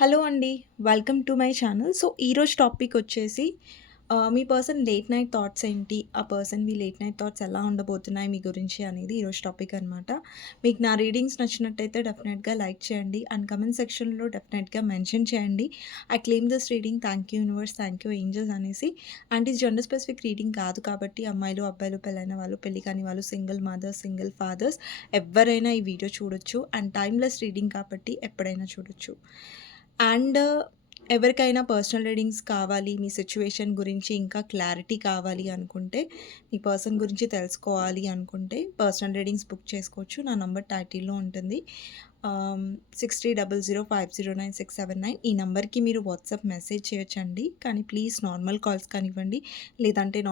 Hello అండి. Welcome to my channel. So, ఈరోజు topic వచ్చేసి మీ పర్సన్ లేట్ నైట్ థాట్స్ ఏంటి? ఆ పర్సన్‌వి లేట్ నైట్ థాట్స్ ఎలా ఉండబోతున్నాయి మీ గురించి అనేది ఈరోజు టాపిక్ అనమాట. మీకు నా రీడింగ్స్ నచ్చినట్టయితే డెఫినెట్‌గా లైక్ చేయండి. అండ్ కామెంట్ సెక్షన్‌లో డెఫినెట్‌గా మెన్షన్ చేయండి. I claim this reading. Thank you universe, thank you angels అనేసి. అండ్ ఇది జెండర్ స్పెసిఫిక్ రీడింగ్ కాదు కాబట్టి అమ్మాయిలు, అబ్బాయిలు, పెళ్ళైన వాళ్ళు, పెళ్లి కాని వాళ్ళు, సింగిల్ మదర్స్, సింగిల్ ఫాదర్స్ ఎవ్వరైనా ఈ వీడియో చూడొచ్చు. అండ్ టైమ్‌లెస్ రీడింగ్ కాబట్టి ఎప్పుడైనా చూడొచ్చు. అండ్ ఎవరికైనా పర్సనల్ రీడింగ్స్ కావాలి, మీ సిట్యుయేషన్ గురించి ఇంకా క్లారిటీ కావాలి అనుకుంటే, మీ పర్సన్ గురించి తెలుసుకోవాలి అనుకుంటే పర్సనల్ రీడింగ్స్ బుక్ చేసుకోవచ్చు. నా నంబర్ టైటిల్‌లో ఉంటుంది. 6300509679 ఈ నంబర్‌కి మీరు వాట్సాప్ మెసేజ్ చేయొచ్చండి. కానీ ప్లీజ్ నార్మల్ కాల్స్ కానివ్వండి, లేదంటే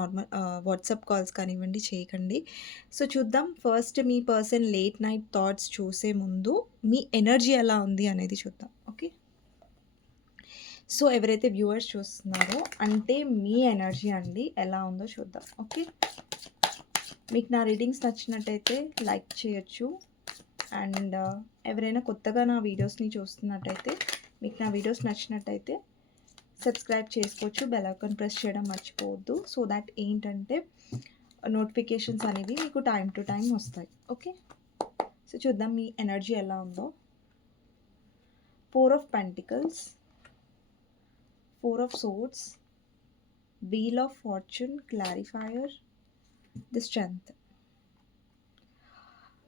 వాట్సాప్ కాల్స్ కానివ్వండి చేయకండి. సో, చూద్దాం ఫస్ట్ మీ పర్సన్ లేట్ నైట్ థాట్స్ చూసే ముందు మీ ఎనర్జీ ఎలా ఉంది అనేది చూద్దాం. ఓకే. సో, ఎవరైతే వ్యూవర్స్ చూస్తున్నారో అంటే మీ ఎనర్జీ అండి ఎలా ఉందో చూద్దాం. ఓకే. మీకు నా రీడింగ్స్ నచ్చినట్టయితే లైక్ చేయొచ్చు. అండ్ ఎవరైనా కొత్తగా నా వీడియోస్ని చూస్తున్నట్టయితే మీకు నా వీడియోస్ నచ్చినట్టయితే సబ్స్క్రైబ్ చేసుకోవచ్చు. బెల్ ఐకాన్ ప్రెస్ చేయడం మర్చిపోవద్దు. సో దాట్ ఏంటంటే నోటిఫికేషన్స్ అనేవి మీకు టైం టు టైం వస్తాయి. ఓకే. సో చూద్దాం మీ ఎనర్జీ ఎలా ఉందో. 4 of pentacles, 4 of swords, wheel of fortune, clarifier, the strength.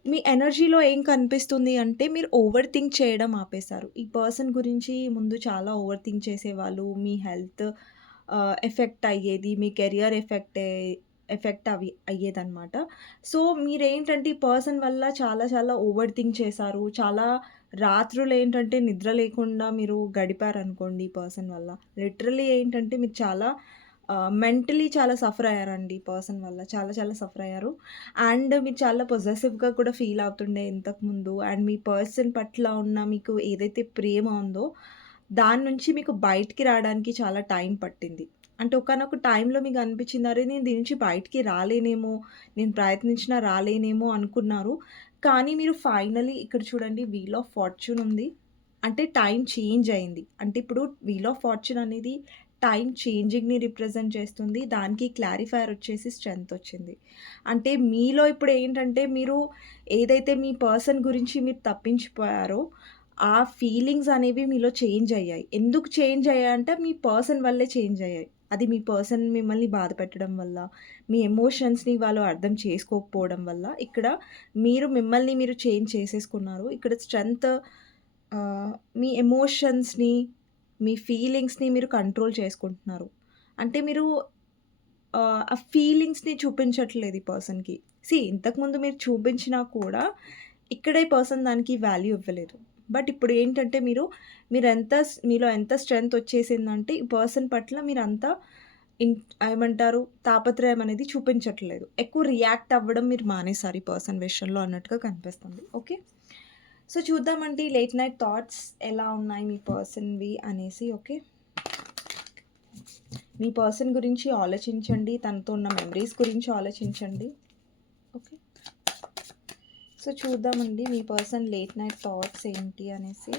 మీ ఎనర్జీలో ఏం కనిపిస్తుంది అంటే మీరు ఓవర్ థింక్ చేయడం ఆపేశారు. ఈ పర్సన్ గురించి ముందు చాలా ఓవర్ థింక్ చేసేవాళ్ళు. మీ హెల్త్ ఎఫెక్ట్ అయ్యేది. మీ కెరియర్ ఎఫెక్ట్ అయ్యేదనమాట. సో, మీరేంటంటే ఈ పర్సన్ వల్ల చాలా చాలా ఓవర్ థింక్ చేశారు. చాలా రాత్రులేంటంటే నిద్ర లేకుండా మీరు గడిపారనుకోండి ఈ పర్సన్ వల్ల. లిటరల్లీ ఏంటంటే మీరు చాలా మెంటలీ చాలా సఫర్ అయ్యారండి ఈ పర్సన్ వల్ల. చాలా చాలా సఫర్ అయ్యారు. అండ్ మీరు చాలా పొసెసివ్‌గా కూడా ఫీల్ అవుతుండే ఇంతకుముందు. అండ్ మీ పర్సన్ పట్ల ఉన్న మీకు ఏదైతే ప్రేమ ఉందో, దాని నుంచి మీకు బయటికి రాడానికి చాలా టైం పట్టింది. అంటే ఒకానొక టైంలో మీకు అనిపించింది, అరే! నేను దీని నుంచి బయటికి రాలేనేమో, నేను ప్రయత్నించినా రాలేనేమో అనుకున్నారు. కానీ మీరు ఫైనల్లీ ఇక్కడ చూడండి వీల్ ఆఫ్ ఫార్చ్యూన్ ఉంది. అంటే టైం చేంజ్ అయింది. అంటే ఇప్పుడు వీల్ ఆఫ్ ఫార్చ్యూన్ అనేది టైం చేంజింగ్‌ని రిప్రజెంట్ చేస్తుంది. దానికి క్లారిఫైయర్ వచ్చేసి స్ట్రెంత్ వచ్చింది. అంటే మీలో ఇప్పుడు ఏంటంటే మీరు ఏదైతే మీ పర్సన్ గురించి మీరు తప్పించిపోయారో, ఆ ఫీలింగ్స్ అనేవి మీలో చేంజ్ అయ్యాయి. ఎందుకు చేంజ్ అయ్యాయంటే మీ పర్సన్ వల్లే చేంజ్ అయ్యాయి. అది మీ పర్సన్ మిమ్మల్ని బాధపెట్టడం వల్ల, మీ ఎమోషన్స్‌ని వాళ్ళు అర్థం చేసుకోకపోవడం వల్ల ఇక్కడ మీరు మిమ్మల్ని మీరు చేంజ్ చేసేసుకున్నారు. ఇక్కడ స్ట్రెంత్ మీ ఎమోషన్స్‌ని, మీ ఫీలింగ్స్‌ని మీరు కంట్రోల్ చేసుకుంటున్నారు. అంటే మీరు ఆ ఫీలింగ్స్‌ని చూపించట్లేదు ఈ పర్సన్‌కి. ఇంతకుముందు మీరు చూపించినా కూడా ఇక్కడ ఈ పర్సన్ దానికి వాల్యూ ఇవ్వలేదు. బట్ ఇప్పుడు ఏంటంటే మీలో ఎంత స్ట్రెంత్ వచ్చేసిందంటే ఈ పర్సన్ పట్ల మీరంత ఇన్ ఏమంటారు తాపత్రయం అనేది చూపించట్లేదు. ఎక్కువ రియాక్ట్ అవ్వడం మీరు మానేసారు ఈ పర్సన్ విషయంలో అన్నట్టుగా కనిపిస్తుంది. ఓకే. సో చూద్దామండి లేట్ నైట్ థాట్స్ ఎలా ఉన్నాయి మీ పర్సన్‌వి అనేసి. ఓకే. మీ పర్సన్ గురించి ఆలోచించండి. తనతో ఉన్న మెమరీస్ గురించి ఆలోచించండి. ఓకే. సో చూద్దామండి మీ పర్సన్ లేట్ నైట్ థాట్స్ ఏంటి అనేసి.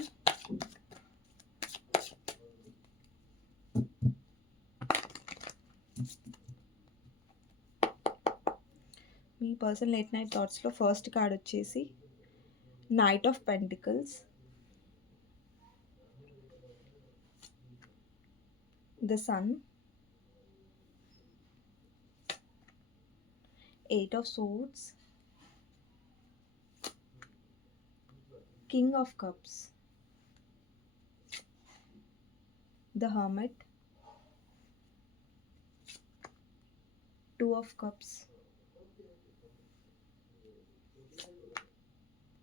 మీ పర్సన్ లేట్ నైట్ థాట్స్‌లో ఫస్ట్ కార్డ్ వచ్చేసి knight of pentacles, the sun, 8 of swords, king of cups, the hermit, 2 of cups,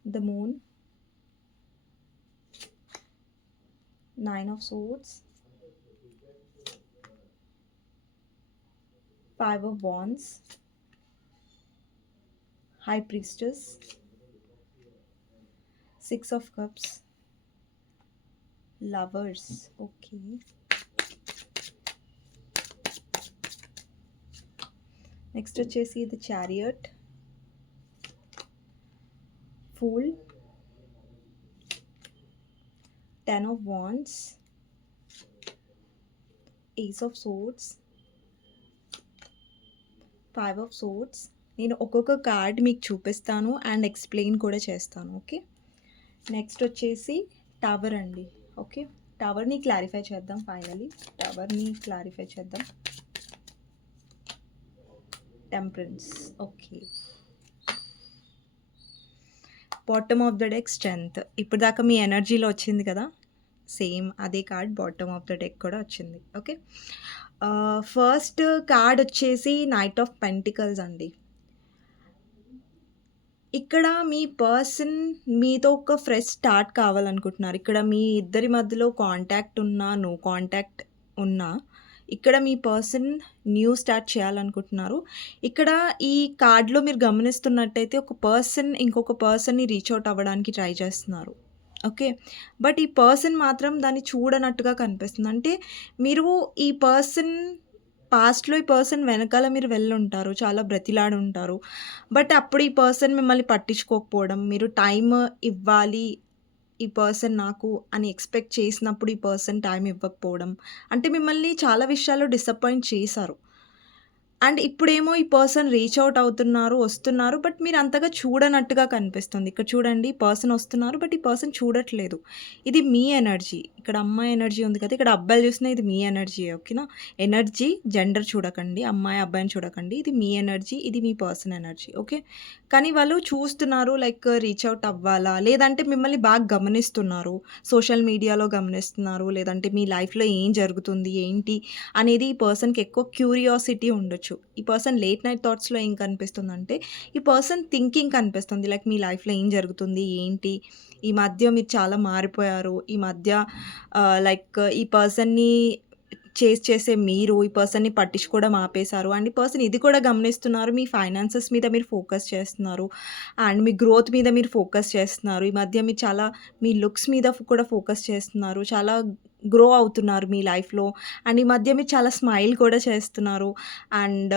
the moon, 9 of swords, 5 of wands, high priestess, 6 of cups, lovers. Okay. Next వచ్చేసి the chariot, fool, 10 of wands, ace of swords, 5 of swords. నేను ఒక్కొక్క card మీకు చూపిస్తాను and explain కూడా చేస్తాను. Okay. Next వచ్చేసి tower అండి. Okay. టవర్‌ని క్లారిఫై చేద్దాం ఫైనల్లీ. టవర్‌ని క్లారిఫై చేద్దాం. Temperance. Okay. Bottom of the deck strength. ఇప్పటిదాకా మీ ఎనర్జీలో వచ్చింది కదా! సేమ్ అదే card bottom of the deck కూడా వచ్చింది. ఓకే. ఫస్ట్ కార్డ్ వచ్చేసి నైట్ ఆఫ్ పెంటికల్స్ అండి. ఇక్కడ మీ పర్సన్ మీతో ఒక ఫ్రెష్ స్టార్ట్ కావాలనుకుంటున్నారు. ఇక్కడ మీ ఇద్దరి మధ్యలో కాంటాక్ట్ ఉన్నా, నో కాంటాక్ట్ ఉన్నా, ఇక్కడ మీ పర్సన్ న్యూ స్టార్ట్ చేయాలనుకుంటున్నారు. ఇక్కడ ఈ కార్డ్‌లో మీరు గమనిస్తున్నట్టయితే ఒక పర్సన్ ఇంకొక పర్సన్‌ని రీచ్ ఔట్ అవ్వడానికి ట్రై చేస్తున్నారు. ఓకే. బట్ ఈ పర్సన్ మాత్రం దాన్ని చూడనట్టుగా కనిపిస్తుంది. అంటే మీరు ఈ పర్సన్ పాస్ట్‌లో ఈ పర్సన్ వెనకాల మీరు వెళ్ళుంటారు. చాలా బ్రతిలాడుంటారు. బట్ అప్పుడు ఈ పర్సన్ మిమ్మల్ని పట్టించుకోకపోవడం, మీరు టైమ్ ఇవ్వాలి ఈ పర్సన్ నాకు అని ఎక్స్‌పెక్ట్ చేసినప్పుడు ఈ పర్సన్ టైమ్ ఇవ్వకపోవడం. అంటే మిమ్మల్ని చాలా విషయాల్లో డిసప్పాయింట్ చేశారు. అండ్ ఇప్పుడేమో ఈ పర్సన్ రీచ్ ఔట్ అవుతున్నారు, వస్తున్నారు. బట్ మీరు అంతగా చూడనట్టుగా కనిపిస్తుంది. ఇక్కడ చూడండి ఈ పర్సన్ వస్తున్నారు. బట్ ఈ పర్సన్ చూడట్లేదు. ఇది మీ ఎనర్జీ. ఇక్కడ అమ్మాయి ఎనర్జీ ఉంది కదా! ఇక్కడ అబ్బాయిలు చూసినా ఇది మీ ఎనర్జీయే. ఓకేనా? ఎనర్జీ జెండర్ చూడకండి. అమ్మాయి, అబ్బాయిని చూడకండి. ఇది మీ ఎనర్జీ. ఇది మీ పర్సన్ ఎనర్జీ. ఓకే. కానీ వాళ్ళు చూస్తున్నారు లైక్ రీచ్ ఔట్ అవ్వాలా? లేదంటే మిమ్మల్ని బాగా గమనిస్తున్నారు. సోషల్ మీడియాలో గమనిస్తున్నారు. లేదంటే మీ లైఫ్‌లో ఏం జరుగుతుంది? ఏంటి? అనేది ఈ పర్సన్‌కి ఎక్కువ క్యూరియాసిటీ ఉండొచ్చు. ఈ పర్సన్ లేట్ నైట్ థాట్స్‌లో ఏం కనిపిస్తుందంటే, ఈ పర్సన్ థింకింగ్ కనిపిస్తుంది. లైక్ మీ లైఫ్‌లో ఏం జరుగుతుంది? ఏంటి? ఈ మధ్య మీరు చాలా మారిపోయారు. ఈ మధ్య లైక్ ఈ పర్సన్‌ని చేజ్ చేసే మీరు ఈ పర్సన్‌ని పట్టించుకోవడం ఆపేశారు. అండ్ ఈ పర్సన్ ఇది కూడా గమనిస్తున్నారు. మీ ఫైనాన్సెస్ మీద మీరు ఫోకస్ చేస్తున్నారు. అండ్ మీ గ్రోత్ మీద మీరు ఫోకస్ చేస్తున్నారు. ఈ మధ్య మీరు చాలా మీ లుక్స్ మీద కూడా ఫోకస్ చేస్తున్నారు. చాలా గ్రో అవుతున్నారు మీ లైఫ్‌లో. అండ్ ఈ మధ్య మీరు చాలా స్మైల్ కూడా చేస్తున్నారు. అండ్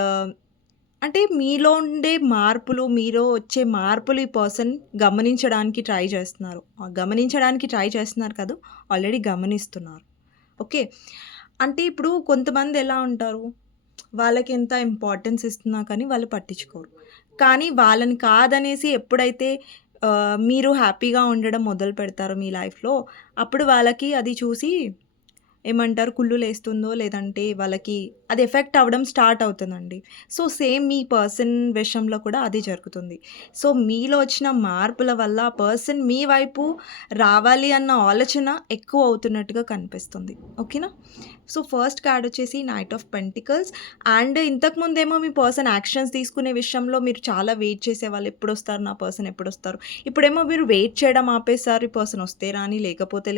అంటే మీలో ఉండే మార్పులు, మీలో వచ్చే మార్పులు ఈ పర్సన్ గమనించడానికి ట్రై చేస్తున్నారు. గమనించడానికి ట్రై చేస్తున్నారు కాదు, ఆల్రెడీ గమనిస్తున్నారు. ఓకే. అంటే ఇప్పుడు కొంతమంది ఎలా ఉంటారు, వాళ్ళకెంత ఇంపార్టెన్స్ ఇస్తున్నా కానీ వాళ్ళు పట్టించుకోరు. కానీ వాళ్ళని కాదనేసి ఎప్పుడైతే మీరు హ్యాపీగా ఉండడం మొదలుపెడతారో మీ లైఫ్‌లో, అప్పుడు వాళ్ళకి అది చూసి ఏమంటారు కుళ్ళులేస్తుందో లేదంటే వాళ్ళకి అది ఎఫెక్ట్ అవ్వడం స్టార్ట్ అవుతుందండి. సో, సేమ్ మీ పర్సన్ విషయంలో కూడా అదే జరుగుతుంది. సో, మీలో వచ్చిన మార్పుల వల్ల ఆ పర్సన్ మీ వైపు రావాలి అన్న ఆలోచన ఎక్కువ అవుతున్నట్టుగా కనిపిస్తుంది. ఓకేనా? సో, ఫస్ట్ కార్డ్ వచ్చేసి నైట్ ఆఫ్ పెంటికల్స్. అండ్ ఇంతకుముందేమో మీ పర్సన్ యాక్షన్స్ తీసుకునే విషయంలో మీరు చాలా వెయిట్ చేసేవాళ్ళు. ఎప్పుడొస్తారు నా పర్సన్ ఎప్పుడొస్తారు? ఇప్పుడేమో మీరు వెయిట్ చేయడం ఆపేసారు. ఈ పర్సన్ వస్తే రాని లేకపోతే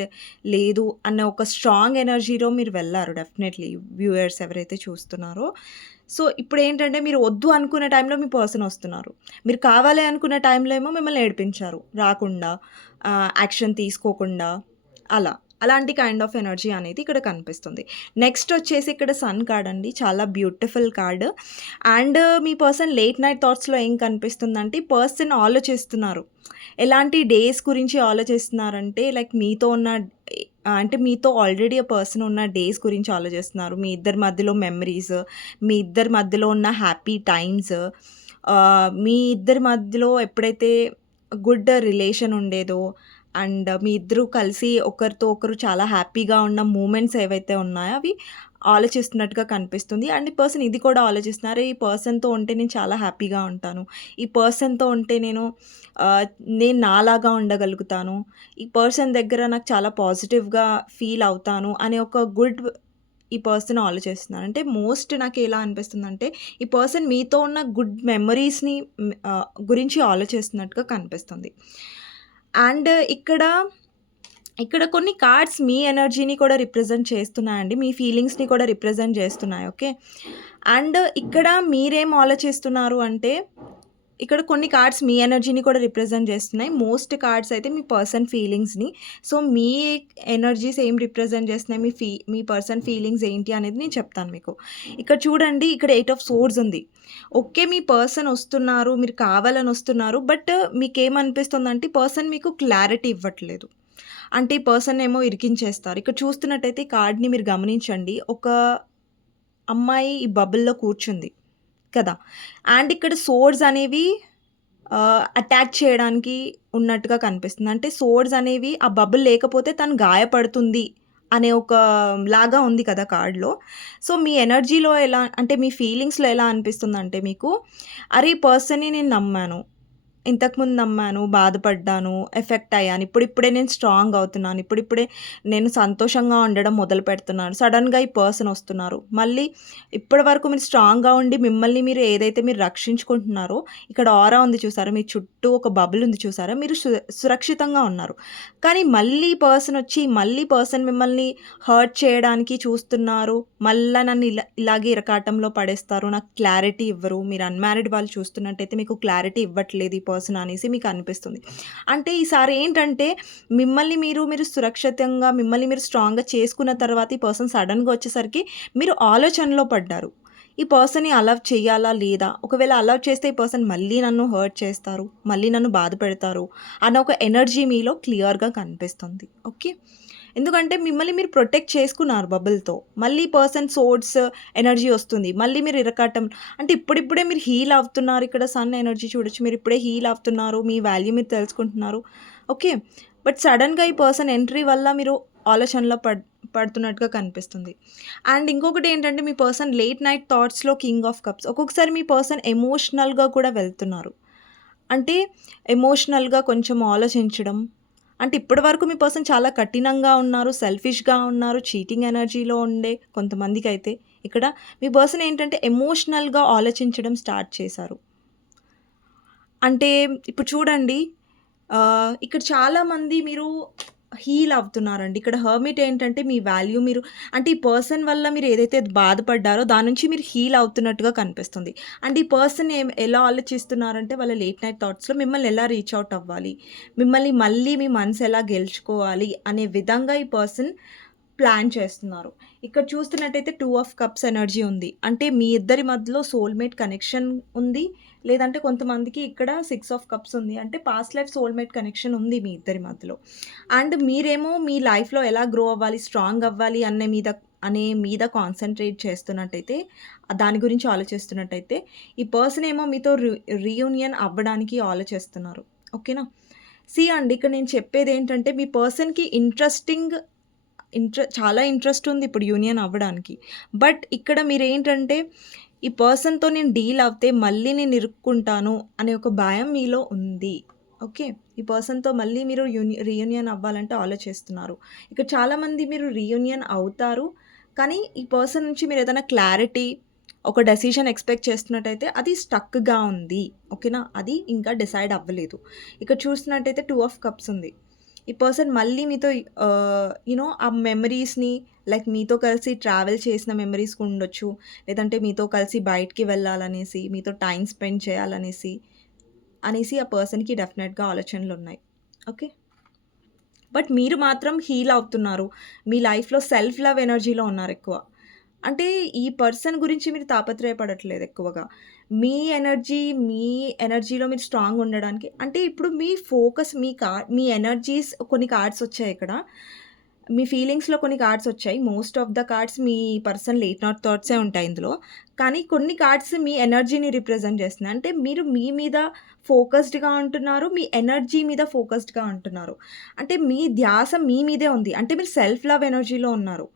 లేదు అన్న ఒక స్ట్రాంగ్ ఎనర్జీలో మీరు వెళ్లారు డెఫినెట్‌లీ వ్యూయర్స్ ఎవరైతే చూస్తున్నారో. సో, ఇప్పుడేంటంటే మీరు వద్దు అనుకునే టైంలో మీ పర్సన్ వస్తున్నారు. మీరు కావాలి అనుకున్న టైంలో ఏమో మిమ్మల్ని ఏడిపించారు. రాకుండా, యాక్షన్ తీసుకోకుండా అలా. అలాంటి కైండ్ ఆఫ్ ఎనర్జీ అనేది ఇక్కడ కనిపిస్తుంది. నెక్స్ట్ వచ్చేసి ఇక్కడ సన్ కార్డ్ అండి. చాలా బ్యూటిఫుల్ కార్డ్. అండ్ మీ పర్సన్ లేట్ నైట్ థాట్స్‌లో ఏం కనిపిస్తుందంటే, ఈ పర్సన్ ఆలోచిస్తున్నారు. ఎలాంటి డేస్ గురించి ఆలోచిస్తున్నారంటే, లైక్ మీతో ఉన్న అంటే మీతో ఆల్రెడీ ఆ పర్సన్ ఉన్న డేస్ గురించి ఆలోచిస్తున్నారు. మీ ఇద్దరి మధ్యలో మెమరీస్, మీ ఇద్దరి మధ్యలో ఉన్న హ్యాపీ టైమ్స్, మీ ఇద్దరి మధ్యలో ఎప్పుడైతే గుడ్ రిలేషన్ ఉండేదో అండ్ మీ ఇద్దరూ కలిసి ఒకరితో ఒకరు చాలా హ్యాపీగా ఉన్న మూమెంట్స్ ఏవైతే ఉన్నాయో అవి ఆలోచిస్తున్నట్టుగా కనిపిస్తుంది. అండ్ ఈ పర్సన్ ఇది కూడా ఆలోచిస్తున్నారు. ఈ పర్సన్‌తో ఉంటే నేను చాలా హ్యాపీగా ఉంటాను. ఈ పర్సన్‌తో ఉంటే ఆహ్, నేను నాలాగా ఉండగలుగుతాను. ఈ పర్సన్ దగ్గర నాకు చాలా పాజిటివ్‌గా ఫీల్ అవుతాను అనే ఒక గుడ్ ఈ పర్సన్ ఆలోచిస్తున్నారు. అంటే మోస్ట్ నాకెలా అనిపిస్తుందంటే, ఈ పర్సన్ మీతో ఉన్న గుడ్ మెమరీస్‌ని గురించి ఆలోచిస్తున్నట్టుగా కనిపిస్తుంది. అండ్ ఇక్కడ కొన్ని కార్డ్స్ మీ ఎనర్జీని కూడా రిప్రజెంట్ చేస్తున్నాయండి. మీ ఫీలింగ్స్‌ని కూడా రిప్రజెంట్ చేస్తున్నాయి. ఓకే. అండ్ ఇక్కడ మీరేం ఆలోచిస్తున్నారు అంటే, ఇక్కడ కొన్ని కార్డ్స్ మీ ఎనర్జీని కూడా రిప్రజెంట్ చేస్తున్నాయి. మోస్ట్ కార్డ్స్ అయితే మీ పర్సన్ ఫీలింగ్స్‌ని. సో, మీ ఎనర్జీస్ ఏం రిప్రజెంట్ చేస్తున్నాయి, మీ పర్సన్ ఫీలింగ్స్ ఏంటి అనేది నేను చెప్తాను మీకు. ఇక్కడ చూడండి ఇక్కడ 8 ఆఫ్ సోర్డ్స్ ఉంది. ఓకే. మీ పర్సన్ వస్తున్నారు. మీరు కావాలని వస్తున్నారు. బట్ మీకేమనిపిస్తుందంటే, ఈ పర్సన్ మీకు క్లారిటీ ఇవ్వట్లేదు. అంటే ఈ పర్సన్ ఏమో ఇరికించేస్తారు. ఇక్కడ చూస్తున్నట్టయితే ఈ కార్డ్‌ని మీరు గమనించండి. ఒక అమ్మాయి ఈ బబుల్‌లో కూర్చుంది కదా! అండ్ ఇక్కడ సోర్డ్స్ అనేవి అటాక్ చేయడానికి ఉన్నట్టుగా కనిపిస్తుంది. అంటే సోర్డ్స్ అనేవి ఆ బబుల్ లేకపోతే తను గాయపడుతుంది అనే ఒక లాగా ఉంది కదా కార్డ్‌లో. సో, మీ ఎనర్జీలో ఎలా అంటే మీ ఫీలింగ్స్‌లో ఎలా అనిపిస్తుందంటే మీకు, అరే! ఈ పర్సన్‌ని నేను నమ్మాను. ఇంతకుముందు నమ్మాను, బాధపడ్డాను, ఎఫెక్ట్ అయ్యాను. ఇప్పుడిప్పుడే నేను స్ట్రాంగ్ అవుతున్నాను. ఇప్పుడిప్పుడే నేను సంతోషంగా ఉండడం మొదలుపెడుతున్నాను. సడెన్‌గా ఈ పర్సన్ వస్తున్నారు. మళ్ళీ ఇప్పటివరకు మీరు స్ట్రాంగ్‌గా ఉండి మిమ్మల్ని మీరు ఏదైతే మీరు రక్షించుకుంటున్నారో, ఇక్కడ ఆరా ఉంది చూసారా? మీ చుట్టూ ఒక బబుల్ ఉంది చూసారా? మీరు సురక్షితంగా ఉన్నారు. కానీ మళ్ళీ మళ్ళీ పర్సన్ మిమ్మల్ని హర్ట్ చేయడానికి చూస్తున్నారు. మళ్ళా నన్ను ఇలాగే ఇరకాటంలో పడేస్తారు. నాకు క్లారిటీ ఇవ్వరు. మీరు అన్‌మ్యారిడ్ వాళ్ళు చూస్తున్నట్టయితే మీకు క్లారిటీ ఇవ్వట్లేదు ఈ పర్సన్ అనేసి మీకు అనిపిస్తుంది. అంటే ఈసారి ఏంటంటే మీరు సురక్షితంగా మిమ్మల్ని మీరు స్ట్రాంగ్‌గా చేసుకున్న తర్వాత ఈ పర్సన్ సడెన్‌గా వచ్చేసరికి మీరు ఆలోచనలో పడ్డారు. ఈ పర్సన్‌ని అలౌ చేయాలా? లేదా? ఒకవేళ అలౌ చేస్తే ఈ పర్సన్ మళ్ళీ నన్ను హర్ట్ చేస్తారు. మళ్ళీ నన్ను బాధపెడతారు అన్న ఒక ఎనర్జీ మీలో క్లియర్‌గా కనిపిస్తుంది. ఓకే. ఎందుకంటే మిమ్మల్ని మీరు ప్రొటెక్ట్ చేసుకున్నారు బబుల్‌తో. మళ్ళీ పర్సన్ సోర్డ్స్ ఎనర్జీ వస్తుంది. మళ్ళీ మీరు ఇరకాటం అంటే ఇప్పుడిప్పుడే మీరు హీల్ అవుతున్నారు. ఇక్కడ సన్ ఎనర్జీ చూడొచ్చు. మీరు ఇప్పుడే హీల్ అవుతున్నారు. మీ వాల్యూ మీరు తెలుసుకుంటున్నారు. ఓకే. బట్ సడెన్‌గా ఈ పర్సన్ ఎంట్రీ వల్ల మీరు ఆలోచనలో పడుతున్నట్టుగా కనిపిస్తుంది. అండ్ ఇంకొకటి ఏంటంటే మీ పర్సన్ లేట్ నైట్ థాట్స్‌లో కింగ్ ఆఫ్ కప్స్. ఒక్కొక్కసారి మీ పర్సన్ ఎమోషనల్‌గా కూడా వెళ్తున్నారు. అంటే ఎమోషనల్‌గా కొంచెం ఆలోచించడం. అంటే ఇప్పటివరకు మీ పర్సన్ చాలా కఠినంగా ఉన్నారు, సెల్ఫిష్‌గా ఉన్నారు, చీటింగ్ ఎనర్జీలో ఉండే కొంతమందికైతే ఇక్కడ మీ పర్సన్ ఏంటంటే ఎమోషనల్‌గా ఆలోచించడం స్టార్ట్ చేశారు. అంటే ఇప్పుడు చూడండి ఇక్కడ చాలామంది మీరు హీల్ అవుతున్నారండి. ఇక్కడ హర్మిట్ ఏంటంటే మీ వాల్యూ మీరు అంటే ఈ పర్సన్ వల్ల మీరు ఏదైతే బాధపడ్డారో దాని నుంచి మీరు హీల్ అవుతున్నట్టుగా కనిపిస్తుంది. అండ్ ఈ పర్సన్ ఎలా ఆలోచిస్తున్నారంటే వాళ్ళ లేట్ నైట్ థాట్స్‌లో మిమ్మల్ని ఎలా రీచ్ అవుట్ అవ్వాలి, మిమ్మల్ని మళ్ళీ మీ మనసు ఎలా గెలుచుకోవాలి అనే విధంగా ఈ పర్సన్ ప్లాన్ చేస్తున్నారు. ఇక్కడ చూస్తున్నట్టయితే 2 ఆఫ్ కప్స్ ఎనర్జీ ఉంది. అంటే మీ ఇద్దరి మధ్యలో సోల్‌మేట్ కనెక్షన్ ఉంది. లేదంటే కొంతమందికి ఇక్కడ 6 ఆఫ్ కప్స్ ఉంది. అంటే పాస్ట్ లైఫ్ సోల్‌మేట్ కనెక్షన్ ఉంది మీ ఇద్దరి మధ్యలో. అండ్ మీరేమో మీ లైఫ్‌లో ఎలా గ్రో అవ్వాలి, స్ట్రాంగ్ అవ్వాలి అనే మీద కాన్సంట్రేట్ చేస్తున్నట్టయితే, దాని గురించి ఆలోచిస్తున్నట్టయితే, ఈ పర్సన్ ఏమో మీతో రీయూనియన్ అవ్వడానికి ఆలోచిస్తున్నారు. ఓకేనా? అండి ఇక్కడ నేను చెప్పేదేంటంటే మీ పర్సన్‌కి చాలా ఇంట్రెస్ట్ ఉంది ఇప్పుడు యూనియన్ అవ్వడానికి. బట్ ఇక్కడ మీరేంటంటే, ఈ పర్సన్‌తో నేను డీల్ అవుతే మళ్ళీ నేను ఇరుక్కుంటాను అనే ఒక భయం మీలో ఉంది. ఓకే. ఈ పర్సన్‌తో మళ్ళీ మీరు రీయూనియన్ అవ్వాలంటే ఆలోచిస్తున్నారు. ఇక్కడ చాలామంది మీరు రీయూనియన్ అవుతారు. కానీ ఈ పర్సన్ నుంచి మీరేదైనా క్లారిటీ, ఒక డెసిషన్ ఎక్స్‌పెక్ట్ చేస్తున్నట్టయితే అది స్టక్‌గా ఉంది. ఓకేనా? అది ఇంకా డిసైడ్ అవ్వలేదు. ఇక్కడ చూస్తున్నట్టయితే 2 ఆఫ్ కప్స్ ఉంది. ఈ పర్సన్ మళ్ళీ మీతో ఆ మెమరీస్‌ని లైక్ మీతో కలిసి ట్రావెల్ చేసిన మెమరీస్ ఉండొచ్చు. లేదంటే మీతో కలిసి బయటికి వెళ్ళాలనేసి, మీతో టైమ్ స్పెండ్ చేయాలనేసి ఆ పర్సన్‌కి డెఫినెట్‌గా ఆలోచనలున్నాయి. ఓకే. బట్ మీరు మాత్రం హీల్ అవుతున్నారు. మీ లైఫ్‌లో సెల్ఫ్ లవ్ ఎనర్జీలో ఉన్నారెక్కువ. అంటే ఈ పర్సన్ గురించి మీరు తాపత్రయపడట్లేదు ఎక్కువగా. మీ ఎనర్జీలో మీరు స్ట్రాంగ్ ఉండడానికి అంటే ఇప్పుడు మీ ఫోకస్ మీ ఎనర్జీస్ కొన్ని కార్డ్స్ వచ్చాయిక్కడ. మీ ఫీలింగ్స్‌లో కొన్ని కార్డ్స్ వచ్చాయి. మోస్ట్ ఆఫ్ ద కార్డ్స్ మీ పర్సన్ లేట్ నైట్ థాట్సే ఉంటాయి ఇందులో. కానీ కొన్ని కార్డ్స్ మీ ఎనర్జీని రిప్రజెంట్ చేస్తున్నాయి. అంటే మీరు మీ మీద ఫోకస్డ్‌గా ఉంటున్నారు. మీ ఎనర్జీ మీద ఫోకస్డ్‌గా ఉంటున్నారు. అంటే మీ ధ్యాస మీ మీదే ఉంది. అంటే మీరు సెల్ఫ్ లవ్ ఎనర్జీలో ఉన్నారు.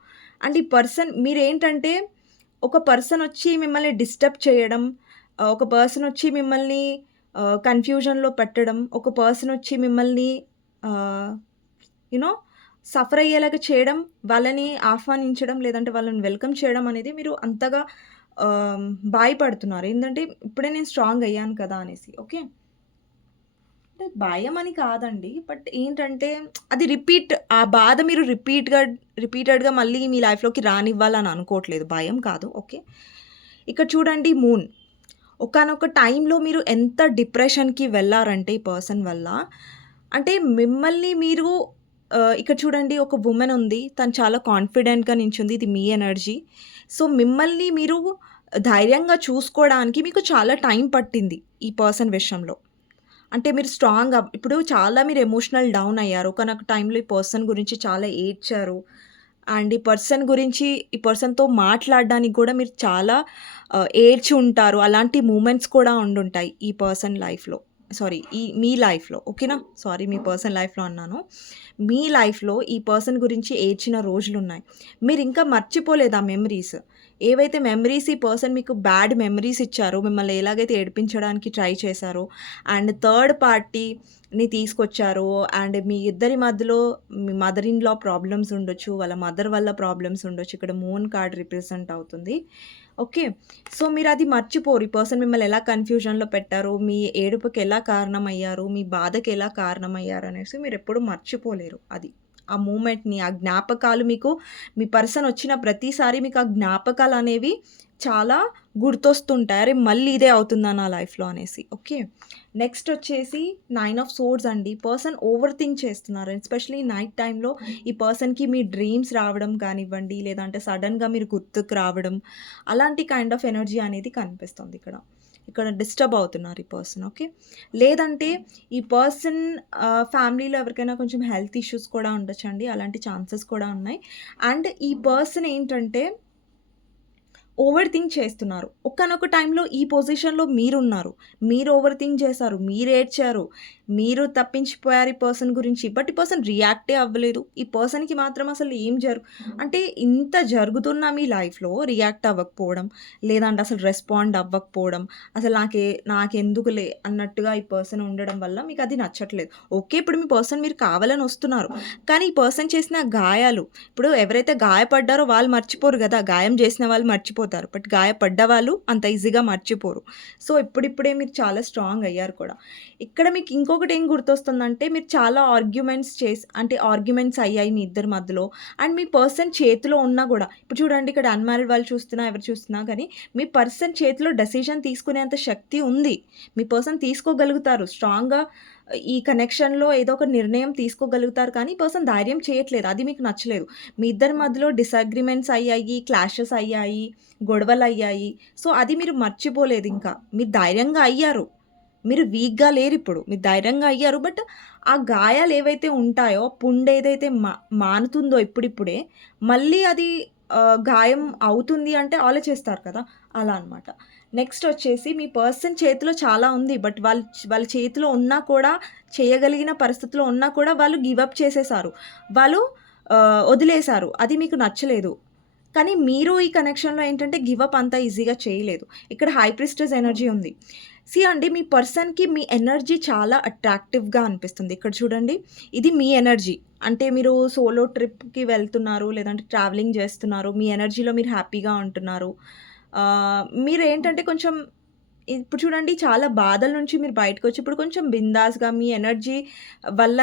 అండ్ ఈ పర్సన్ మీరేంటంటే ఒక పర్సన్ వచ్చి మిమ్మల్ని డిస్టర్బ్ చేయడం, ఒక పర్సన్ వచ్చి మిమ్మల్ని కన్‌ఫ్యూజన్‌లో పెట్టడం, ఒక పర్సన్ వచ్చి మిమ్మల్ని ఆహ్, యూ నో సఫర్ అయ్యేలాగా చేయడం, వాళ్ళని ఆహ్వానించడం, లేదంటే వాళ్ళని వెల్కమ్ చేయడం అనేది మీరు అంతగా ఆహ్, భయపడుతున్నారు. ఏందంటే ఇప్పుడే నేను స్ట్రాంగ్ అయ్యాను కదా! అనేసి. ఓకే. అంటే భయమని కాదండి. బట్ ఏంటంటే అది ఆ బాధ మీరు రిపీటెడ్‌గా మళ్ళీ మీ లైఫ్‌లోకి రానివ్వాలని అనుకోవట్లేదు. భయం కాదు. ఓకే. ఇక్కడ చూడండి మూన్. ఒకానొక టైంలో మీరు ఎంత డిప్రెషన్‌కి వెళ్లారంటే ఈ పర్సన్ వల్ల, అంటే మిమ్మల్ని మీరు ఇక్కడ చూడండి ఒక వుమెన్ ఉంది. తను చాలా కాన్ఫిడెంట్‌గా నించుంది. ఇది మీ ఎనర్జీ. సో, మిమ్మల్ని మీరు ధైర్యంగా చూసుకోవడానికి మీకు చాలా టైం పట్టింది ఈ పర్సన్ విషయంలో. అంటే మీరు ఇప్పుడు చాలా మీరు ఎమోషనల్ డౌన్ అయ్యారు. ఒకానొక టైంలో ఈ పర్సన్ గురించి చాలా ఏడ్చారు. అండ్ ఈ పర్సన్‌తో మాట్లాడడానికి గూడా మీరు చాలా ఏడ్చి ఉంటారు. అలాంటి మూమెంట్స్ కూడా ఉండుంటాయి ఈ పర్సన్ లైఫ్‌లో. సారీ మీ లైఫ్‌లో. ఓకేనా? సారీ మీ పర్సన్ లైఫ్‌లో అన్నాను. మీ లైఫ్‌లో ఈ పర్సన్ గురించి ఏడ్చిన రోజులున్నాయి. మీరింకా మర్చిపోలేదు ఆ మెమరీస్. ఏవైతే మెమరీస్ ఈ పర్సన్ మీకు బ్యాడ్ మెమరీస్ ఇచ్చారో, మిమ్మల్ని ఎలాగైతే ఏడిపించడానికి ట్రై చేశారో, అండ్ థర్డ్ పార్టీని తీసుకొచ్చారో, అండ్ మీ ఇద్దరి మధ్యలో మీ మదర్ ఇన్ లా ప్రాబ్లమ్స్ ఉండొచ్చు. వాళ్ళ మదర్ వల్ల ప్రాబ్లమ్స్ ఉండొచ్చు. ఇక్కడ మూన్ కార్డ్ రిప్రజెంట్ అవుతుంది. ఓకే. సో, మీరది మర్చిపోరు. ఈ పర్సన్ మిమ్మల్ని ఎలా కన్‌ఫ్యూజన్‌లో పెట్టారో, మీ ఏడుపుకి ఎలా కారణమయ్యారు, మీ బాధకి ఎలా కారణమయ్యారనేసి మీరెప్పుడు మర్చిపోలేరు అది. ఆ మూమెంట్‌ని, ఆ జ్ఞాపకాలు మీకు మీ పర్సన్ వచ్చిన ప్రతిసారి మీకు ఆ జ్ఞాపకాలనేవి చాలా గుర్తొస్తుంటాయి. అరే! మళ్ళీ ఇదే అవుతుందా నా లైఫ్‌లో అనేసి. ఓకే. నెక్స్ట్ వచ్చేసి 9 ఆఫ్ సోర్డ్స్ అండి. పర్సన్ ఓవర్ థింక్ చేస్తున్నారు. ఎస్పెషల్లీ నైట్ టైమ్‌లో ఈ పర్సన్‌కి మీ డ్రీమ్స్ రావడం కానివ్వండి, లేదంటే సడెన్‌గా మీరు గుర్తుకు రావడం, అలాంటి కైండ్ ఆఫ్ ఎనర్జీ అనేది కనిపిస్తుంది ఇక్కడ. ఇక్కడ డిస్టర్బ్ అవుతున్నారు ఈ పర్సన్. ఓకే. లేదంటే ఈ పర్సన్ ఫ్యామిలీలో ఎవరికైనా కొంచెం హెల్త్ ఇష్యూస్ కూడా ఉండొచ్చండి. అలాంటి ఛాన్సెస్ కూడా ఉన్నాయి. అండ్ ఈ పర్సన్ ఏంటంటే ఓవర్ థింక్ చేస్తున్నారు. ఒకానొక టైంలో ఈ పొజిషన్‌లో మీరున్నారు. మీరు ఓవర్ థింక్ చేశారు. మీరేడ్చారు. మీరు తప్పించిపోయారు ఈ పర్సన్ గురించి. బట్ ఈ పర్సన్ రియాక్టే అవ్వలేదు. ఈ పర్సన్‌కి మాత్రం అసలు ఏం అంటే ఇంత జరుగుతున్న మీ లైఫ్‌లో రియాక్ట్ అవ్వకపోవడం, లేదంటే అసలు రెస్పాండ్ అవ్వకపోవడం, అసలు నాకెందుకులే అన్నట్టుగా ఈ పర్సన్ ఉండడం వల్ల మీకది నచ్చట్లేదు. ఓకే. ఇప్పుడు మీ పర్సన్ మీరు కావాలని వస్తున్నారు. కానీ ఈ పర్సన్ చేసిన గాయాలు ఇప్పుడు ఎవరైతే గాయపడ్డారో వాళ్ళు మర్చిపోరు గదా! గాయం జేసిన వాళ్ళు మర్చిపోతారు. బట్ గాయపడ్డ వాళ్ళు అంత ఈజీగా మర్చిపోరు. సో, ఇప్పుడిప్పుడే మీరు చాలా స్ట్రాంగ్ అయ్యారు కూడా. ఇక్కడ మీకు ఇంకొకటి ఏం గుర్తొస్తుందంటే మీరు చాలా ఆర్గ్యుమెంట్స్ అయ్యాయి మీ ఇద్దరి మధ్యలో. అండ్ మీ పర్సన్ చేతిలో ఉన్నా గూడా ఇప్పుడు చూడండి ఇక్కడ అన్‌మ్యారీడ్ వాళ్ళు చూస్తున్నా, ఎవరు చూస్తున్నా గానీ మీ పర్సన్ చేతిలో డెసిషన్ తీసుకునేంత శక్తి ఉంది. మీ పర్సన్ తీసుకోగలుగుతారు. స్ట్రాంగ్‌గా ఈ కనెక్షన్‌లో ఏదో ఒక నిర్ణయం తీసుకోగలుగుతారు కానీ, ఈ పర్సన్ ధైర్యం చేయట్లేదు. అది మీకు నచ్చలేదు. మీ ఇద్దరి మధ్యలో డిసగ్రీమెంట్స్ అయ్యాయి, క్లాషెస్ అయ్యాయి, గొడవలయ్యాయి. సో, అది మీరు మర్చిపోలేదింకా. మీరు ధైర్యంగా అయ్యారు. మీరు వీక్‌గా లేరిప్పుడు. మీరు ధైర్యంగా అయ్యారు. బట్ ఆ గాయాలేవైతే ఉంటాయో, పుండేదైతే మానుతుందో ఇప్పుడిప్పుడే, మళ్ళీ అది గాయం అవుతుంది అంటే ఆలోచిస్తారు కదా! అలా అనమాట. నెక్స్ట్ వచ్చేసి మీ పర్సన్ చేతిలో చాలా ఉంది. బట్ వాళ్ళ చేతిలో ఉన్నా కూడా చేయగలిగిన పరిస్థితిలో ఉన్నా కూడా వాళ్ళు గివ్ అప్ చేసేసారు. వాళ్ళు వదిలేసారు. అది మీకు నచ్చలేదు. కానీ మీరు ఈ కనెక్షన్‌లో ఏంటంటే గివ్ అప్ అంత ఈజీగా చేయలేదు. ఇక్కడ హై ప్రీస్టెస్ ఎనర్జీ ఉంది. అండి మీ పర్సన్‌కి మీ ఎనర్జీ చాలా అట్రాక్టివ్‌గా అనిపిస్తుంది. ఇక్కడ చూడండి ఇది మీ ఎనర్జీ. అంటే మీరు సోలో ట్రిప్‌కి వెళ్తున్నారు, లేదంటే ట్రావెలింగ్ చేస్తున్నారు. మీ ఎనర్జీలో మీరు హ్యాపీగా ఉంటున్నారు. మీరేంటంటే కొంచెం ఇప్పుడు చూడండి చాలా బాధల నుంచి మీరు బయటకొచ్చి ఇప్పుడు కొంచెం బిందాస్‌గా మీ ఎనర్జీ వల్ల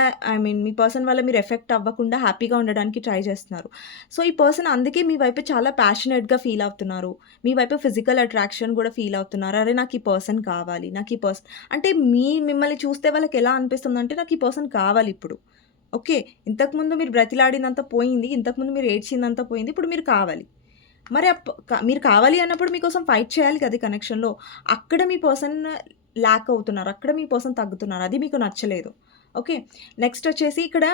మీ పర్సన్ వల్ల మీరు ఎఫెక్ట్ అవ్వకుండా హ్యాపీగా ఉండడానికి ట్రై చేస్తున్నారు. సో, ఈ పర్సన్ అందుకే మీ వైపు చాలా ప్యాషనేట్‌గా ఫీల్ అవుతున్నారు. మీ వైపు ఫిజికల్ అట్రాక్షన్ గూడా ఫీల్ అవుతున్నారు. అరే! నాకు ఈ పర్సన్ కావాలి. నాకు ఈ పర్సన్ అంటే మిమ్మల్ని చూస్తే వాళ్ళకెలా అనిపిస్తుందంటే నాకు ఈ పర్సన్ కావాలిప్పుడు. ఓకే. ఇంతకుముందు మీరు బ్రతిలాడిందంతా పోయింది. ఇంతకుముందు మీరు ఏడ్చిందంతా పోయింది. ఇప్పుడు మీరు కావాలి. మరి మీరు కావాలి అన్నప్పుడు మీకోసం ఫైట్ చేయాలి కదా! ఈ కనెక్షన్‌లో. అక్కడ మీ పర్సన్ ల్యాక్ అవుతున్నారు. అక్కడ మీ పర్సన్ తగ్గుతున్నారు. అది మీకు నచ్చలేదు. ఓకే. నెక్స్ట్ వచ్చేసి ఇక్కడ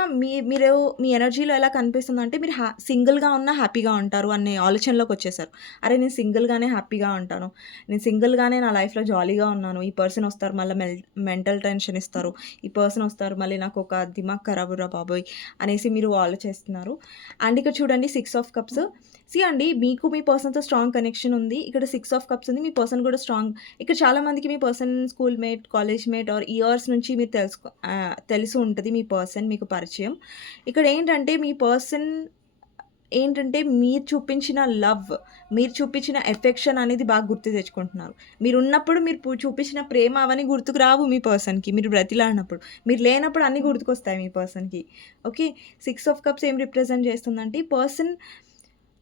మీరు మీ ఎనర్జీలో ఎలా కనిపిస్తుందంటే మీరు సింగిల్‌గా ఉన్నా హ్యాపీగా ఉంటారు అనే ఆలోచనలోకొచ్చేసారు. అరే! నేను సింగిల్‌గానే హ్యాపీగా ఉంటాను. నేను సింగిల్‌గానే నా లైఫ్‌లో జాలీగా ఉన్నాను. ఈ పర్సన్ వస్తారు మళ్ళా మెంటల్ టెన్షన్ ఇస్తారు. ఈ పర్సన్ వస్తారు మళ్ళీ నాకొక దిమాగ్ ఖరాబురా బాబోయ్! అనేసి మీరు ఆలోచిస్తున్నారు. అండ్ ఇక్కడ చూడండి 6 ఆఫ్ కప్స్. అండి మీకు మీ పర్సన్‌తో స్ట్రాంగ్ కనెక్షన్ ఉంది. ఇక్కడ 6 ఆఫ్ కప్స్ ఉంది. మీ పర్సన్ కూడా స్ట్రాంగ్ ఇక్కడ చాలా మందికి మీ person school mate, college mate or years నుంచి మీరు తెలిసి ఉంటది మీ పర్సన్ మీకు పరిచయం. ఇక్కడేంటంటే మీ పర్సన్ ఏంటంటే మీరు చూపించిన లవ్, మీరు చూపించిన ఎఫెక్షన్ అనేది బాగా గుర్తు తెచ్చుకుంటున్నారు. మీరున్నప్పుడు మీరు చూపించిన ప్రేమ అవన్నీ గుర్తుకు రావు మీ పర్సన్‌కి మీరు బ్రతిలాడినప్పుడు. మీరు లేనప్పుడు అన్నీ గుర్తుకొస్తాయి మీ పర్సన్‌కి. ఓకే. 6 ఆఫ్ కప్స్ ఏం రిప్రజెంట్ చేస్తుందంటే ఈ పర్సన్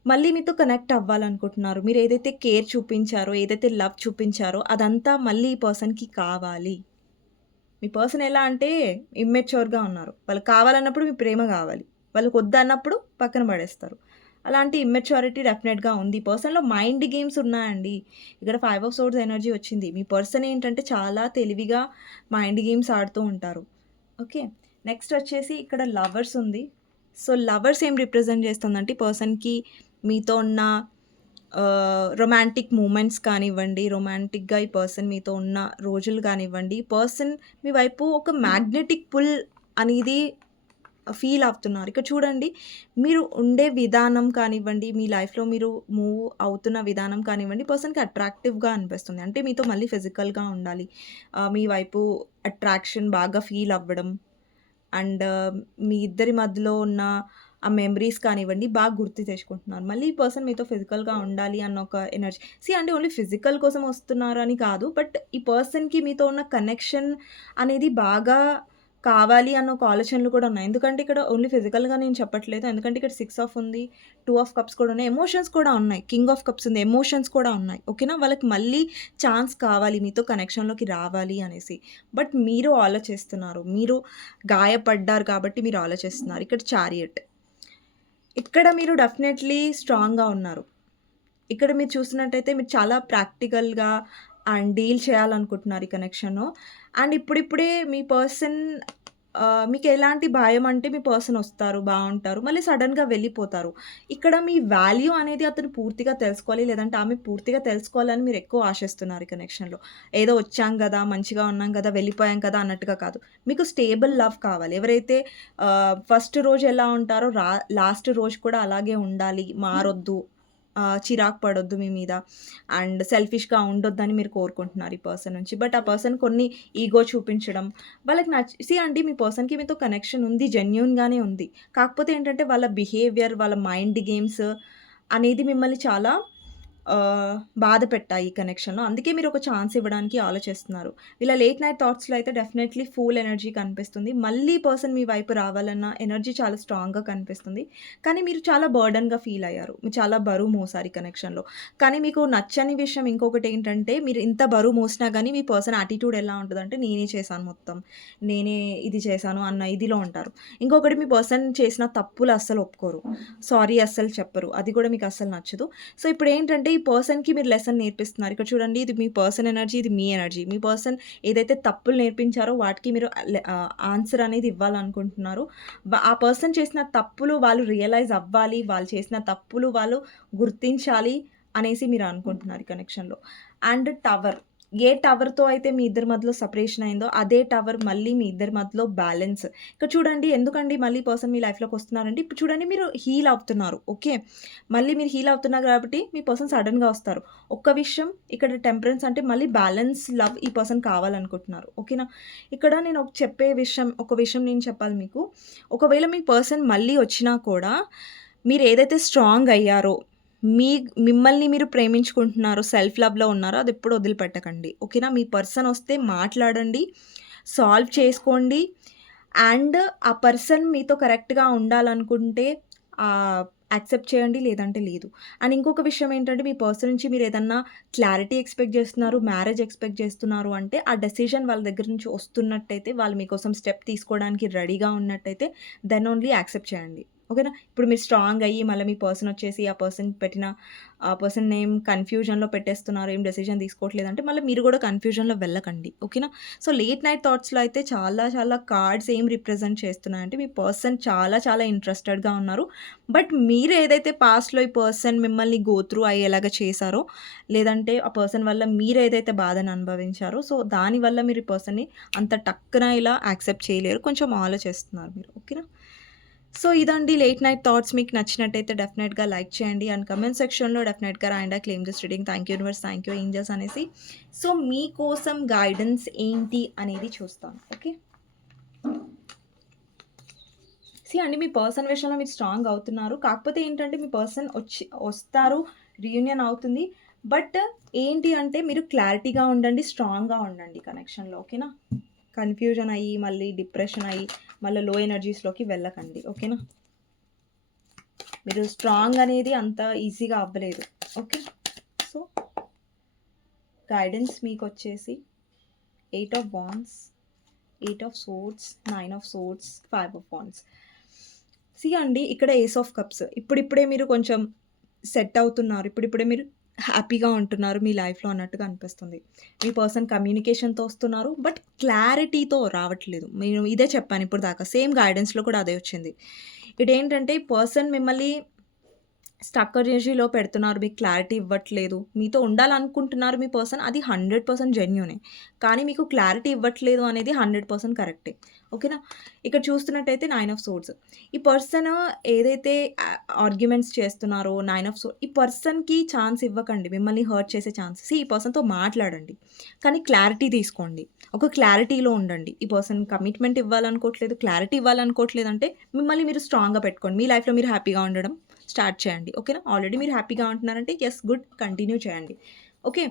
మళ్ళీ మీతో కనెక్ట్ అవ్వాలనుకుంటున్నారు. మీరేదైతే కేర్ చూపించారో, ఏదైతే లవ్ చూపించారో అదంతా మళ్ళీ ఈ పర్సన్‌కి కావాలి. మీ పర్సన్ ఎలా అంటే ఇమ్మెచ్యూర్‌గా ఉన్నారు. వాళ్ళకి కావాలన్నప్పుడు మీ ప్రేమ గావాలి. వాళ్ళకొద్దన్నప్పుడు పక్కన పడేస్తారు. అలాంటి ఇమ్మెచ్యూరిటీ డెఫినెట్‌గా ఉంది. పర్సన్‌లో మైండ్ గేమ్స్ ఉన్నాయండి. ఇక్కడ 5 ఆఫ్ సోర్డ్స్ ఎనర్జీ వచ్చింది. మీ పర్సన్ ఏంటంటే చాలా తెలివిగా మైండ్ గేమ్స్ ఆడుతూ ఉంటారు. ఓకే. నెక్స్ట్ వచ్చేసి ఇక్కడ లవర్స్ ఉంది. సో, లవర్స్ ఏం రిప్రజెంట్ చేస్తుందంటే పర్సన్‌కి మీతో ఉన్న రొమాంటిక్ మూమెంట్స్ కానివ్వండి, రొమాంటిక్‌గా ఈ పర్సన్ మీతో ఉన్న రోజులు కానివ్వండి, పర్సన్ మీ వైపు ఒక మ్యాగ్నెటిక్ పుల్ అనేది ఫీల్ అవుతున్నారు. ఇక్కడ చూడండి, మీరు ఉండే విధానం కానివ్వండి, మీ లైఫ్‌లో మీరు మూవ్ అవుతున్న విధానం కానివ్వండి, పర్సన్‌కి అట్రాక్టివ్‌గా అనిపిస్తుంది. అంటే మీతో మళ్ళీ ఫిజికల్‌గా ఉండాలి. మీ వైపు అట్రాక్షన్ బాగా ఫీల్ అవ్వడం అండ్ మీ ఇద్దరి మధ్యలో ఉన్న ఆ మెమరీస్ కానివ్వండి, బాగా గుర్తు తెచ్చుకుంటున్నారు. మళ్ళీ ఈ పర్సన్ మీతో ఫిజికల్‌గా ఉండాలి అన్న ఒక ఎనర్జీ. అంటే ఓన్లీ ఫిజికల్ కోసం వస్తున్నారని కాదు. బట్ ఈ పర్సన్‌కి మీతో ఉన్న కనెక్షన్ అనేది బాగా కావాలి అన్న ఒక ఆలోచనలు కూడా ఉన్నాయి. ఎందుకంటే ఇక్కడ ఓన్లీ ఫిజికల్‌గా నేను చెప్పట్లేదు. ఎందుకంటే ఇక్కడ 6 ఆఫ్ ఉంది, 2 ఆఫ్ కప్స్ కూడా ఉన్నాయి. ఎమోషన్స్ కూడా ఉన్నాయి. కింగ్ ఆఫ్ కప్స్ ఉంది. ఎమోషన్స్ కూడా ఉన్నాయి. ఓకేనా? వాళ్ళకి మళ్ళీ ఛాన్స్ కావాలి మీతో కనెక్షన్‌లోకి రావాలి అనేసి. బట్ మీరు ఆలోచిస్తున్నారు. మీరు గాయపడ్డారు కాబట్టి మీరు ఆలోచిస్తున్నారు. ఇక్కడ చారియట్. ఇక్కడ మీరు డెఫినెట్‌లీ స్ట్రాంగ్‌గా ఉన్నారు. ఇక్కడ మీరు చూస్తున్నట్టయితే మీరు చాలా ప్రాక్టికల్‌గా అండ్ డీల్ చేయాలనుకుంటున్నారు ఈ కనెక్షను. అండ్ ఇప్పుడిప్పుడే మీ పర్సన్ మీకెలాంటి భయం అంటే మీ పర్సన్ ఒస్తారు, బావుంటారు. మళ్ళీ సడెన్‌గా వెళ్ళిపోతారు. ఇక్కడ మీ వాల్యూ అనేది అతను పూర్తిగా తెలుసుకోవాలి. లేదంటే ఆమె పూర్తిగా తెలుసుకోవాలని మీరు ఎక్కువ ఆశిస్తున్నారు ఈ కనెక్షన్‌లో. ఏదో వచ్చాం గదా! మంచిగా ఉన్నాం గదా! వెళ్ళిపోయాం కదా! అన్నట్టుగా కాదు. మీకు స్టేబుల్ లవ్ కావాలి. ఎవరైతే ఫస్ట్ రోజు ఎలా ఉంటారో లాస్ట్ రోజు కూడా అలాగే ఉండాలి. మారొద్దు. చిరాకు పడొద్దు మీ మీద. అండ్ సెల్ఫిష్‌గా ఉండొద్దని మీరు కోరుకుంటున్నారు ఈ పర్సన్ నుంచి. బట్ ఆ పర్సన్ కొన్ని ఈగో చూపించడం, వాళ్ళకి అండి మీ పర్సన్‌కి మీతో కనెక్షన్ ఉంది. జెన్యూన్‌గానే ఉంది. కాకపోతే ఏంటంటే వాళ్ళ బిహేవియర్, వాళ్ళ మైండ్ గేమ్స్ అనేది మిమ్మల్ని చాలా బాధ పెట్టాయి ఈ కనెక్షన్‌లో. అందుకే మీరు ఒక ఛాన్స్ ఇవ్వడానికి ఆలోచిస్తున్నారు. వీళ్ళ లేట్ నైట్ థాట్స్‌లో అయితే డెఫినైట్‌లీ ఫూల్ ఎనర్జీ కనిపిస్తుంది. మళ్ళీ పర్సన్ మీ వైపు రావాలన్న ఎనర్జీ చాలా స్ట్రాంగ్‌గా కనిపిస్తుంది. కానీ మీరు చాలా బర్డెన్‌గా ఫీల్ అయ్యారు. మీరు చాలా బరువు మోసారు ఈ కనెక్షన్‌లో. కానీ మీకు నచ్చని విషయం ఇంకొకటేంటంటే మీరు ఇంత బరువు మోసినా గానీ మీ పర్సన్ యాటిట్యూడ్ ఎలా ఉంటదంటే నేనే చేశాను మొత్తం. నేనే ఇది చేశాను అన్న ఇదిలో ఉంటారు. ఇంకొకటి మీ పర్సన్ చేసిన తప్పులు అస్సలు ఒప్పుకోరు. సారీ అస్సలు చెప్పరు. అది కూడా మీకు అస్సలు నచ్చదు. సో, ఇప్పుడేంటంటే ఈ పర్సన్‌కి మీరు లెసన్ నేర్పిస్తున్నారు. ఇక్కడ చూడండి ఇది మీ పర్సన్ ఎనర్జీ, ఇది మీ ఎనర్జీ. మీ పర్సన్ ఏదైతే తప్పులు నేర్పించారో వాటికి మీరు ఆన్సర్ అనేది ఇవ్వాలనుకుంటున్నారు. ఆ పర్సన్ చేసిన తప్పులు వాళ్ళు రియలైజ్ అవ్వాలి. వాళ్ళు చేసిన తప్పులు వాళ్ళు గుర్తించాలి అనేసి మీరు అనుకుంటున్నారు ఈ కనెక్షన్‌లో. And tower. ఏ టవర్‌తో అయితే మీ ఇద్దరి మధ్యలో సెపరేషన్ అయిందో, అదే టవర్ మళ్ళీ మీ ఇద్దరి మధ్యలో బ్యాలెన్స్. ఇక్కడ చూడండి ఎందుకండి మళ్ళీ పర్సన్ మీ లైఫ్‌లోకి వస్తున్నారంటే, ఇప్పుడు చూడండి మీరు హీల్ అవుతున్నారు. ఓకే. మళ్ళీ మీరు హీల్ అవుతున్నారు కాబట్టి మీ పర్సన్ సడెన్‌గా వస్తారు. ఒక్క విషయం ఇక్కడ టెంపరెన్స్ అంటే మళ్ళీ బ్యాలెన్స్ లవ్ ఈ పర్సన్ కావాలనుకుంటున్నారు. ఓకేనా? ఇక్కడ నేను ఒక విషయం నేను చెప్పాలి మీకు. ఒకవేళ మీ పర్సన్ మళ్ళీ వచ్చినా కూడా మీరు ఏదైతే స్ట్రాంగ్ అయ్యారో, మీ మిమ్మల్ని మీరు ప్రేమించుకుంటున్నారో, సెల్ఫ్ లవ్‌లో ఉన్నారో అదెప్పుడు వదిలిపెట్టకండి. ఓకేనా? మీ పర్సన్ వస్తే మాట్లాడండి, సాల్వ్ చేసుకోండి. అండ్ ఆ పర్సన్ మీతో కరెక్ట్‌గా ఉండాలనుకుంటే యాక్సెప్ట్ చేయండి. లేదంటే లేదు. అండ్ ఇంకొక విషయం ఏంటంటే మీ పర్సన్ నుంచి మీరేదన్నా క్లారిటీ ఎక్స్‌పెక్ట్ చేస్తున్నారు, మ్యారేజ్ ఎక్స్‌పెక్ట్ చేస్తున్నారు అంటే ఆ డెసిషన్ వాళ్ళ దగ్గర నుంచి వస్తున్నట్టయితే, వాళ్ళు మీకోసం స్టెప్ తీసుకోవడానికి రెడీగా ఉన్నట్టయితే దెన్ ఓన్లీ యాక్సెప్ట్ చేయండి. ఓకేనా? ఇప్పుడు మీరు స్ట్రాంగ్ అయ్యి మళ్ళీ మీ పర్సన్ వచ్చేసి ఆ పర్సన్ నేమ్ కన్‌ఫ్యూజన్‌లో పెట్టేస్తున్నారు. ఏం డెసిషన్ తీసుకోవట్లేదంటే మళ్ళీ మీరు కూడా కన్‌ఫ్యూజన్‌లో వెళ్ళకండి. ఓకేనా? సో, లేట్ నైట్ థాట్స్‌లో అయితే చాలా చాలా కార్డ్స్ ఏం రిప్రజెంట్ చేస్తున్నాయంటే మీ పర్సన్ చాలా చాలా ఇంట్రెస్టెడ్‌గా ఉన్నారు. బట్ మీరు ఏదైతే పాస్ట్‌లో ఈ పర్సన్ మిమ్మల్ని గో త్రూ అయ్యేలాగా చేశారో, లేదంటే ఆ పర్సన్ వల్ల మీరేదైతే బాధను అనుభవించారో, సో, దానివల్ల మీరు ఈ పర్సన్‌ని అంత టక్కున ఇలా యాక్సెప్ట్ చేయలేరు. కొంచెం ఆలోచిస్తున్నారు మీరు. ఓకేనా? సో, ఇదండి లేట్ నైట్ థాట్స్. మీకు నచ్చినట్టయితే డెఫినెట్‌గా లైక్ చేయండి. అండ్ కామెంట్ సెక్షన్‌లో డెఫినెట్‌గా రాయండి claim this reading. Thank you universe, thank you angels అనేసి. సో, మీకోసం గైడెన్స్ ఏంటి అనేది చూస్తాను. ఓకే. అండి మీ పర్సన్ విషయంలో మీరు స్ట్రాంగ్ అవుతున్నారు. కాకపోతే ఏంటంటే మీ పర్సన్ వస్తారు, రీయూనియన్ అవుతుంది. బట్ ఏంటి అంటే మీరు క్లారిటీగా ఉండండి, స్ట్రాంగ్‌గా ఉండండి కనెక్షన్‌లో. ఓకేనా? కన్‌ఫ్యూజన్ అయ్యి, మళ్ళీ డిప్రెషన్ అయ్యి, మళ్ళీ లో ఎనర్జీస్‌లోకి వెళ్ళకండి. ఓకేనా? మీరు స్ట్రాంగ్ అనేది అంత ఈజీగా అవ్వలేదు. ఓకే. సో, గైడెన్స్ మీకొచ్చేసి 8 of wands, 8 of swords, 9 of swords, 5 of wands. అండి ఇక్కడ ఏస్ ఆఫ్ కప్స్. ఇప్పుడిప్పుడే మీరు కొంచెం సెట్ అవుతున్నారు. ఇప్పుడిప్పుడే మీరు హ్యాపీగా ఉంటున్నారు మీ లైఫ్‌లో అన్నట్టుగా అనిపిస్తుంది. మీ పర్సన్ కమ్యూనికేషన్‌తో వస్తున్నారు. బట్ క్లారిటీతో రావట్లేదు. నేను ఇదే చెప్పాను ఇప్పటిదాకా. సేమ్ గైడెన్స్‌లో కూడా అదే వచ్చింది. ఇదేంటంటే ఈ పర్సన్ మిమ్మల్ని స్టక్ ఎనర్జీలో పెడుతున్నారు. మీకు క్లారిటీ ఇవ్వట్లేదు. మీతో ఉండాలనుకుంటున్నారు మీ పర్సన్. అది 100% జెన్యూనే. కానీ మీకు క్లారిటీ ఇవ్వట్లేదు అనేది 100% కరెక్టే. ఓకేనా? ఇక్కడ చూస్తున్నట్టయితే 9 ఆఫ్ సోర్డ్స్. ఈ పర్సన్ ఏదైతే ఆర్గ్యుమెంట్స్ చేస్తున్నారో 9 ఆఫ్ ఈ పర్సన్‌కి ఛాన్స్ ఇవ్వకండి. మిమ్మల్ని హర్ట్ చేసే ఛాన్స్. ఈ పర్సన్‌తో మాట్లాడండి. కానీ క్లారిటీ తీసుకోండి. ఒక క్లారిటీలో ఉండండి. ఈ పర్సన్ కమిట్మెంట్ ఇవ్వాలనుకోవట్లేదు, క్లారిటీ ఇవ్వాలనుకోవట్లేదంటే మిమ్మల్ని మీరు స్ట్రాంగ్‌గా పెట్టుకోండి. మీ లైఫ్‌లో మీరు హ్యాపీగా ఉండడం స్టార్ట్ చేయండి. ఓకేనా? ఆల్రెడీ మీరు హ్యాపీగా ఉంటున్నారంటే యెస్ గుడ్ కంటిన్యూ చేయండి. ఓకే.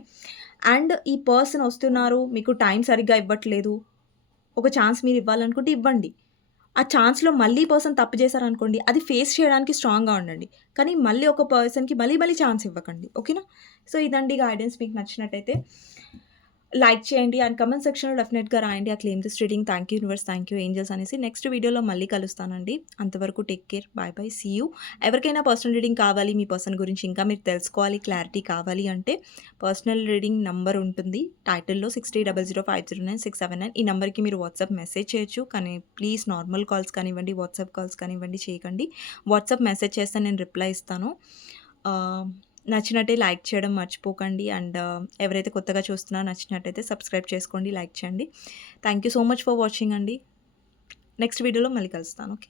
అండ్ ఈ పర్సన్ వస్తున్నారు. మీకు టైం సరిగ్గా ఇవ్వట్లేదు. ఒక ఛాన్స్ మీరు ఇవ్వాలనుకుంటే ఇవ్వండి. ఆ ఛాన్స్‌లో మళ్ళీ పర్సన్ తప్పు చేశారనుకోండి, అది ఫేస్ చేయడానికి స్ట్రాంగ్‌గా ఉండండి. కానీ మళ్ళీ ఒక పర్సన్‌కి మళ్ళీ మళ్ళీ ఛాన్స్ ఇవ్వకండి. ఓకేనా? సో, ఇదండి గైడెన్స్ మీకు నచ్చినట్టయితే లైక్ చేయండి అండ్ కామెంట్ సెక్షన్‌లో డెఫినెట్‌గా రాయండి. Claim this reading. Thank you universe, thank you angels అనేసి. నెక్స్ట్ వీడియోలో మళ్ళీ కలుస్తానండి. అంతవరకు take care. Bye bye. See you. ఎవరికైనా పర్సనల్ రీడింగ్ కావాలి, మీ పర్సన్ గురించి ఇంకా మీరు తెలుసుకోవాలి, క్లారిటీ కావాలి అంటే పర్సనల్ రీడింగ్ నంబర్ ఉంటుంది. టైటిల్‌లో 6300509679 ఈ నంబర్‌కి మీరు వాట్సాప్ మెసేజ్ చేయొచ్చు. కానీ ప్లీజ్ నార్మల్ కాల్స్ కానివ్వండి, వాట్సాప్ కాల్స్ కానివ్వండి చేయకండి. వాట్సాప్ మెసేజ్ చేస్తే నేను రిప్లై ఇస్తాను. ఆహ్ నచ్చినట్టే లైక్ చేయడం మర్చిపోకండి. అండ్ ఎవరైతే కొత్తగా చూస్తున్నారో నచ్చినట్టయితే సబ్స్క్రైబ్ చేసుకోండి, లైక్ చేయండి. Thank you so much for watching అండి. నెక్స్ట్ వీడియోలో మళ్ళీ కలుస్తాను. ఓకే.